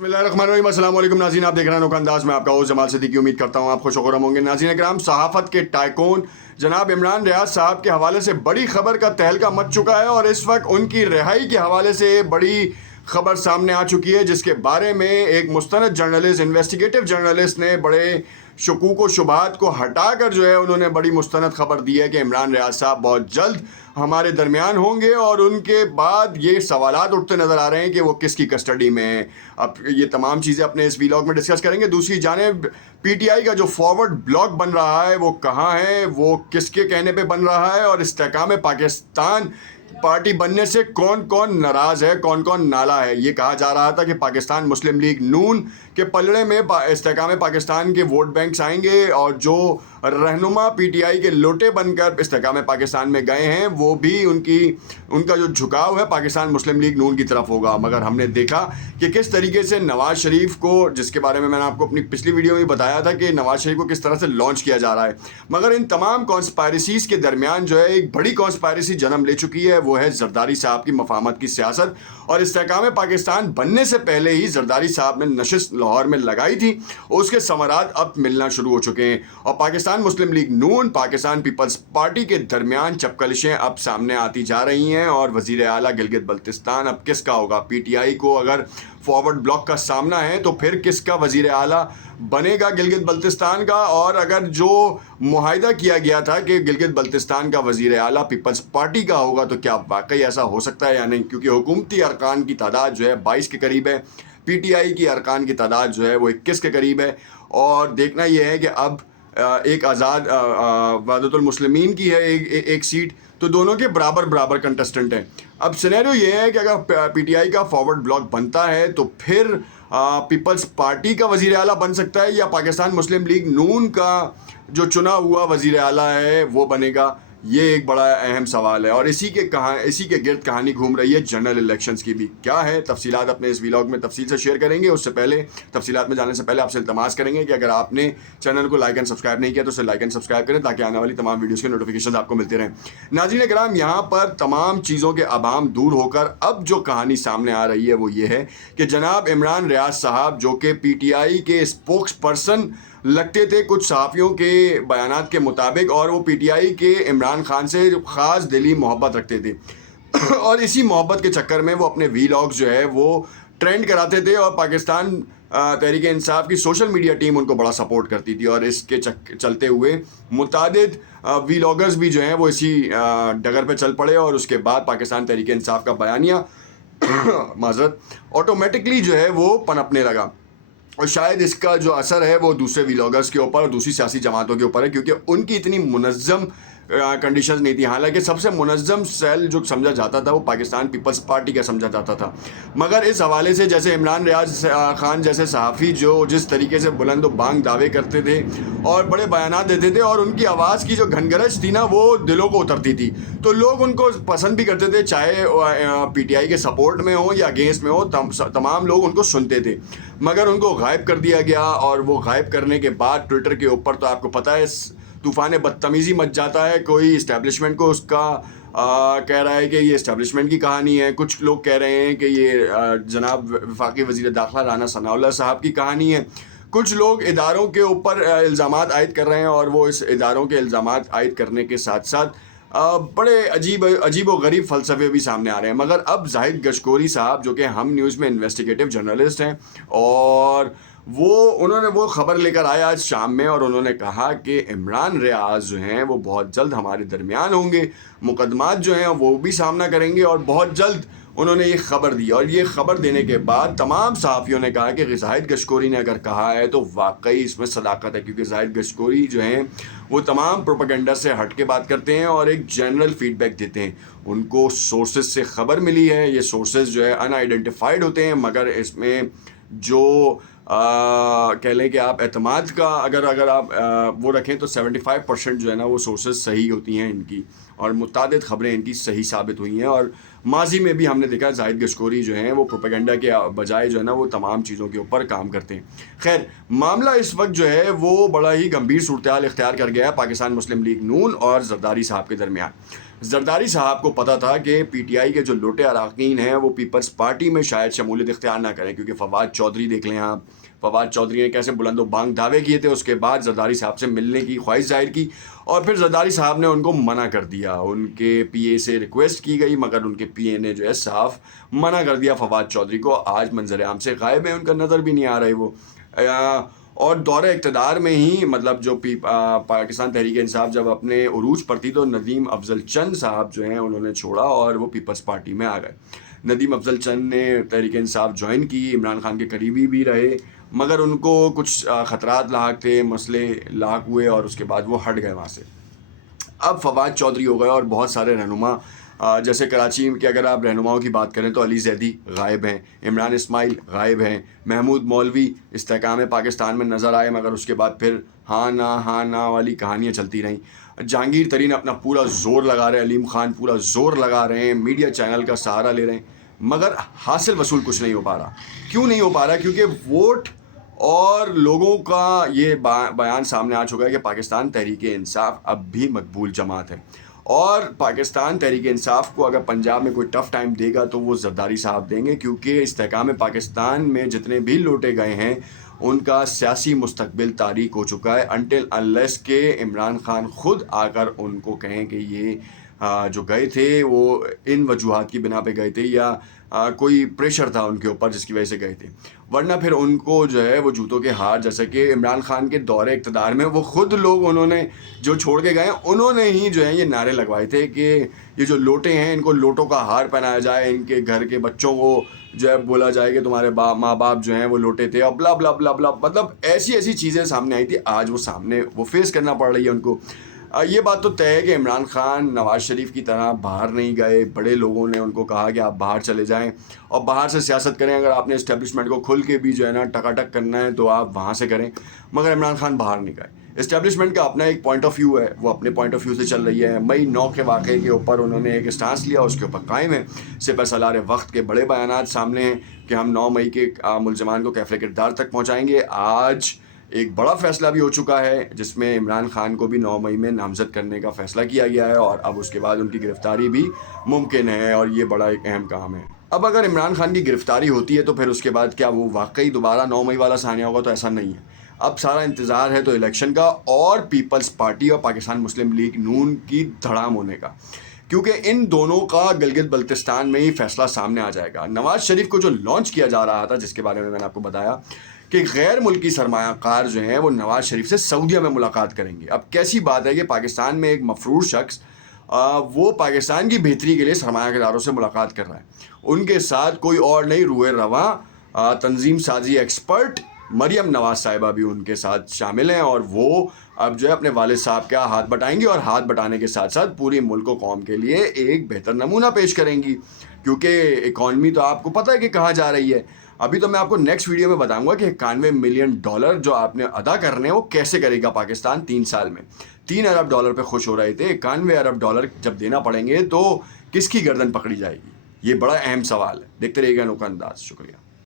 بسم اللہ الرحمن الرحیم، السلام علیکم ناظرین، آپ دیکھ رہے ہیں انوکھا انداز میں آپ کا ہوسٹ جمال صدیقی۔ امید کرتا ہوں آپ خوش و خرم ہوں گے۔ ناظرین کرام، صحافت کے ٹائکون جناب عمران ریاض صاحب کے حوالے سے بڑی خبر کا تہلکہ مچ چکا ہے، اور اس وقت ان کی رہائی کے حوالے سے بڑی خبر سامنے آ چکی ہے، جس کے بارے میں ایک مستند جرنلسٹ، انویسٹیگیٹو جرنلسٹ نے بڑے شکوک و شبہات کو ہٹا کر جو ہے انہوں نے بڑی مستند خبر دی ہے کہ عمران ریاض صاحب بہت جلد ہمارے درمیان ہوں گے، اور ان کے بعد یہ سوالات اٹھتے نظر آ رہے ہیں کہ وہ کس کی کسٹڈی میں ہیں۔ اب یہ تمام چیزیں اپنے اس ویلاگ میں ڈسکس کریں گے۔ دوسری جانب پی ٹی آئی کا جو فارورڈ بلاک بن رہا ہے وہ کہاں ہے، وہ کس کے کہنے پہ بن رہا ہے، اور استحکام پاکستان پارٹی بننے سے کون کون ناراض ہے، کون کون نالا ہے۔ یہ کہا جا رہا تھا کہ پاکستان مسلم لیگ نون کے پلڑے میں استحکام پاکستان کے ووٹ بینکس آئیں گے، اور جو رہنما پی ٹی آئی کے لوٹے بن کر استحکام پاکستان میں گئے ہیں وہ بھی ان کا جو جھکاؤ ہے پاکستان مسلم لیگ نون کی طرف ہوگا۔ مگر ہم نے دیکھا کہ کس طریقے سے نواز شریف کو، جس کے بارے میں نے آپ کو اپنی پچھلی ویڈیو میں بتایا تھا کہ نواز شریف کو کس طرح سے لانچ کیا جا رہا ہے، مگر ان تمام کانسپائرسیز کے درمیان جو ہے ایک بڑی کانسپائرسی جنم لے چکی ہے، وہ ہے زرداری صاحب کی مفاہمت کی سیاست۔ اور استحکام پاکستان بننے سے پہلے ہی زرداری صاحب نے نشست لاہور میں لگائی تھی، اس کے ثمرات اب ملنا شروع ہو چکے ہیں، اور پاکستان مسلم لیگ نون، پاکستان پیپلز پارٹی کے درمیان چپکلشیں اب سامنے آتی جا رہی ہیں۔ اور وزیر اعلیٰ گلگت بلتستان اب کس کا ہوگا؟ پی ٹی آئی کو اگر فارورڈ بلاک کا سامنا ہے تو پھر کس کا وزیر اعلیٰ بنے گا؟ گلگت بلتستان کا؟ اور اگر جو معاہدہ کیا گیا تھا کہ گلگت بلتستان کا وزیر اعلیٰ پیپلز پارٹی کا ہوگا، تو کیا واقعی ایسا ہو سکتا ہے یا نہیں؟ کیونکہ حکومتی ارکان کی تعداد جو ہے 22 کے قریب ہے، پی ٹی آئی کی ارکان کی تعداد جو ہے وہ 21 کے قریب ہے، اور دیکھنا یہ ہے کہ اب ایک آزاد وحدت المسلمین کی ہے ایک سیٹ، تو دونوں کے برابر کنٹسٹنٹ ہیں۔ اب سینیریو یہ ہے کہ اگر پی ٹی آئی کا فارورڈ بلاک بنتا ہے تو پھر پیپلز پارٹی کا وزیر اعلیٰ بن سکتا ہے، یا پاکستان مسلم لیگ نون کا جو چنا ہوا وزیر اعلیٰ ہے وہ بنے گا؟ یہ ایک بڑا اہم سوال ہے، اور اسی کے گرد کہانی گھوم رہی ہے جنرل الیکشنز کی بھی۔ کیا ہے تفصیلات اپنے اس ویلاگ میں تفصیل سے شیئر کریں گے۔ اس سے پہلے تفصیلات میں جانے سے پہلے آپ سے التماس کریں گے کہ اگر آپ نے چینل کو لائک اینڈ سبسکرائب نہیں کیا تو اسے لائک اینڈ سبسکرائب کریں، تاکہ آنے والی تمام ویڈیوز کے نوٹیفیکیشن آپ کو ملتے رہیں۔ ناظرین کرام، یہاں پر تمام چیزوں کے ابہام دور ہو کر اب جو کہانی سامنے آ رہی ہے وہ یہ ہے کہ جناب عمران ریاض صاحب، جو کہ پی ٹی آئی کے اسپوکس پرسن لگتے تھے کچھ صحافیوں کے بیانات کے مطابق، اور وہ پی ٹی آئی کے عمران خان سے خاص دلی محبت رکھتے تھے، اور اسی محبت کے چکر میں وہ اپنے ویلاگز جو ہے وہ ٹرینڈ کراتے تھے، اور پاکستان تحریک انصاف کی سوشل میڈیا ٹیم ان کو بڑا سپورٹ کرتی تھی، اور اس کے چلتے ہوئے متعدد ویلاگرز بھی جو ہیں وہ اسی ڈگر پہ چل پڑے، اور اس کے بعد پاکستان تحریک انصاف کا بیانیہ معذرت آٹومیٹکلی جو ہے وہ پنپنے لگا۔ اور شاید اس کا جو اثر ہے وہ دوسرے ویلاگرز کے اوپر اور دوسری سیاسی جماعتوں کے اوپر ہے، کیونکہ ان کی اتنی منظم کنڈیشنز نہیں تھی۔ حالانکہ سب سے منظم سیل جو سمجھا جاتا تھا وہ پاکستان پیپلز پارٹی کا سمجھا جاتا تھا، مگر اس حوالے سے جیسے عمران ریاض خان جیسے صحافی جو جس طریقے سے بلند و بانگ دعوے کرتے تھے اور بڑے بیانات دیتے تھے، اور ان کی آواز کی جو گھنگرج تھی نا وہ دلوں کو اترتی تھی، تو لوگ ان کو پسند بھی کرتے تھے، چاہے پی ٹی آئی کے سپورٹ میں ہوں یا اگینسٹ میں ہوں، تمام لوگ ان کو سنتے تھے۔ مگر ان کو غائب کر دیا گیا، اور وہ غائب کرنے کے بعد ٹویٹر کے اوپر تو آپ کو پتہ ہے طوفان بدتمیزی مچ جاتا ہے۔ کوئی اسٹیبلشمنٹ کو اس کا کہہ رہا ہے کہ یہ اسٹیبلشمنٹ کی کہانی ہے، کچھ لوگ کہہ رہے ہیں کہ یہ جناب وفاقی وزیر داخلہ رانا ثناء اللہ صاحب کی کہانی ہے، کچھ لوگ اداروں کے اوپر الزامات عائد کر رہے ہیں، اور وہ اس اداروں کے الزامات عائد کرنے کے ساتھ ساتھ بڑے عجیب و غریب فلسفے بھی سامنے آ رہے ہیں۔ مگر اب زاہد گشکوری صاحب، جو کہ ہم نیوز میں انویسٹیگیٹو جرنلسٹ ہیں، اور انہوں نے وہ خبر لے کر آیا آج شام میں، اور انہوں نے کہا کہ عمران ریاض جو ہیں وہ بہت جلد ہمارے درمیان ہوں گے، مقدمات جو ہیں وہ بھی سامنا کریں گے، اور بہت جلد انہوں نے یہ خبر دی۔ اور یہ خبر دینے کے بعد تمام صحافیوں نے کہا کہ زاہد گشکوری نے اگر کہا ہے تو واقعی اس میں صداقت ہے، کیونکہ زاہد گشکوری جو ہیں وہ تمام پروپیگنڈا سے ہٹ کے بات کرتے ہیں اور ایک جنرل فیڈ بیک دیتے ہیں۔ ان کو سورسز سے خبر ملی ہے، یہ سورسز جو ہے ان آئیڈینٹیفائڈ ہوتے ہیں، مگر اس میں جو کہہ لیں کہ آپ اعتماد کا اگر آپ وہ رکھیں تو 75% جو ہے نا وہ سورسز صحیح ہوتی ہیں ان کی، اور متعدد خبریں ان کی صحیح ثابت ہوئی ہیں۔ اور ماضی میں بھی ہم نے دیکھا زاہد گشکوری جو ہیں وہ پروپیگنڈا کے بجائے جو ہے نا وہ تمام چیزوں کے اوپر کام کرتے ہیں۔ خیر، معاملہ اس وقت جو ہے وہ بڑا ہی گمبھیر صورتحال اختیار کر گیا ہے پاکستان مسلم لیگ نون اور زرداری صاحب کے درمیان۔ زرداری صاحب کو پتہ تھا کہ پی ٹی آئی کے جو لوٹے اراکین ہیں وہ پیپلز پارٹی میں شاید شمولیت اختیار نہ کریں، کیونکہ فواد چودھری دیکھ لیں آپ، فواد چودھری نے کیسے بلند و بانگ دعوے کیے تھے، اس کے بعد زرداری صاحب سے ملنے کی خواہش ظاہر کی اور پھر زرداری صاحب نے ان کو منع کر دیا. ان کے پی اے سے ریکویسٹ کی گئی مگر ان کے پی اے نے جو ہے صاف منع کر دیا فواد چودھری کو. آج منظر عام سے غائب ہے، ان کا نظر بھی نہیں آ رہا ہے وہ. اور دور اقتدار میں ہی مطلب جو پاکستان تحریک انصاف جب اپنے عروج پر تھی تو ندیم افضل چند صاحب جو ہیں انہوں نے چھوڑا اور وہ پیپلز پارٹی میں آ گئے. ندیم افضل چند نے تحریک انصاف جوائن کی، عمران خان کے قریبی بھی رہے مگر ان کو کچھ خطرات لاحق تھے، مسئلے لاحق ہوئے اور اس کے بعد وہ ہٹ گئے وہاں سے. اب فواد چودھری ہو گئے اور بہت سارے رہنما، جیسے کراچی کے اگر آپ رہنماؤں کی بات کریں تو علی زیدی غائب ہیں، عمران اسماعیل غائب ہیں، محمود مولوی استحکام پاکستان میں نظر آئے مگر اس کے بعد پھر ہاں نہ والی کہانیاں چلتی رہیں. جہانگیر ترین اپنا پورا زور لگا رہے ہیں، علیم خان پورا زور لگا رہے ہیں، میڈیا چینل کا سہارا لے رہے ہیں مگر حاصل وصول کچھ نہیں ہو پا رہا. کیوں نہیں ہو پا رہا؟ کیونکہ ووٹ اور لوگوں کا یہ بیان سامنے آ چکا ہے کہ پاکستان تحریک انصاف اب بھی مقبول جماعت ہے اور پاکستان تحریک انصاف کو اگر پنجاب میں کوئی ٹف ٹائم دے گا تو وہ زرداری صاحب دیں گے، کیونکہ استحکام پاکستان میں جتنے بھی لوٹے گئے ہیں ان کا سیاسی مستقبل تاریک ہو چکا ہے انٹل انلیس کہ عمران خان خود آ کر ان کو کہیں کہ یہ جو گئے تھے وہ ان وجوہات کی بنا پہ گئے تھے یا کوئی پریشر تھا ان کے اوپر جس کی وجہ سے گئے تھے. ورنہ پھر ان کو جو ہے وہ جوتوں کے ہار، جیسے کہ عمران خان کے دور اقتدار میں وہ خود لوگ انہوں نے جو چھوڑ کے گئے انہوں نے ہی جو ہے یہ نعرے لگوائے تھے کہ یہ جو لوٹے ہیں ان کو لوٹوں کا ہار پہنایا جائے، ان کے گھر کے بچوں کو جو ہے بولا جائے کہ تمہارے ماں باپ جو ہیں وہ لوٹے تھے اور بلا بلا بلا بلا، مطلب ایسی چیزیں سامنے آئی تھی. آج وہ سامنے وہ فیس کرنا پڑ رہی ہے ان کو. یہ بات تو طے ہے کہ عمران خان نواز شریف کی طرح باہر نہیں گئے، بڑے لوگوں نے ان کو کہا کہ آپ باہر چلے جائیں اور باہر سے سیاست کریں، اگر آپ نے اسٹیبلشمنٹ کو کھل کے بھی جو ہے نا ٹکاٹک کرنا ہے تو آپ وہاں سے کریں. مگر عمران خان باہر نہیں گئے. اسٹیبلشمنٹ کا اپنا ایک پوائنٹ آف ویو ہے، وہ اپنے پوائنٹ آف ویو سے چل رہی ہے. مئی 9 کے واقعے کے اوپر انہوں نے ایک اسٹانس لیا، اس کے اوپر قائم ہے. سپہ سالار وقت کے بڑے بیانات سامنے ہیں کہ ہم 9 مئی کے ملزمان کو کیفر کردار تک پہنچائیں گے. آج ایک بڑا فیصلہ بھی ہو چکا ہے جس میں عمران خان کو بھی 9 مئی میں نامزد کرنے کا فیصلہ کیا گیا ہے اور اب اس کے بعد ان کی گرفتاری بھی ممکن ہے اور یہ بڑا ایک اہم کام ہے. اب اگر عمران خان کی گرفتاری ہوتی ہے تو پھر اس کے بعد کیا وہ واقعی دوبارہ 9 مئی والا ثانیہ ہوگا؟ تو ایسا نہیں ہے. اب سارا انتظار ہے تو الیکشن کا اور پیپلز پارٹی اور پاکستان مسلم لیگ نون کی دھڑام ہونے کا، کیونکہ ان دونوں کا گلگت بلتستان میں ہی فیصلہ سامنے آ جائے گا. نواز شریف کو جو لانچ کیا جا رہا تھا، جس کے بارے میں نے آپ کو بتایا کہ غیر ملکی سرمایہ کار جو ہیں وہ نواز شریف سے سعودیہ میں ملاقات کریں گے. اب کیسی بات ہے کہ پاکستان میں ایک مفرور شخص وہ پاکستان کی بہتری کے لیے سرمایہ کاروں سے ملاقات کر رہا ہے. ان کے ساتھ کوئی اور نہیں، روح رواں تنظیم سازی ایکسپرٹ مریم نواز صاحبہ بھی ان کے ساتھ شامل ہیں اور وہ اب جو ہے اپنے والد صاحب کا ہاتھ بٹائیں گی اور ہاتھ بٹانے کے ساتھ ساتھ پوری ملک و قوم کے لیے ایک بہتر نمونہ پیش کریں گی، کیونکہ اکانومی تو آپ کو پتہ ہے کہ کہاں جا رہی ہے. ابھی تو میں آپ کو نیکسٹ ویڈیو میں بتاؤں گا کہ $91 ملین جو آپ نے ادا کرنے ہیں وہ کیسے کرے گا پاکستان 3 سال میں. $3 ارب پہ خوش ہو رہے تھے، $91 ارب جب دینا پڑیں گے تو کس کی گردن پکڑی جائے گی؟ یہ بڑا اہم سوال ہے. دیکھتے رہیے گا انوکھا انداز. شکریہ.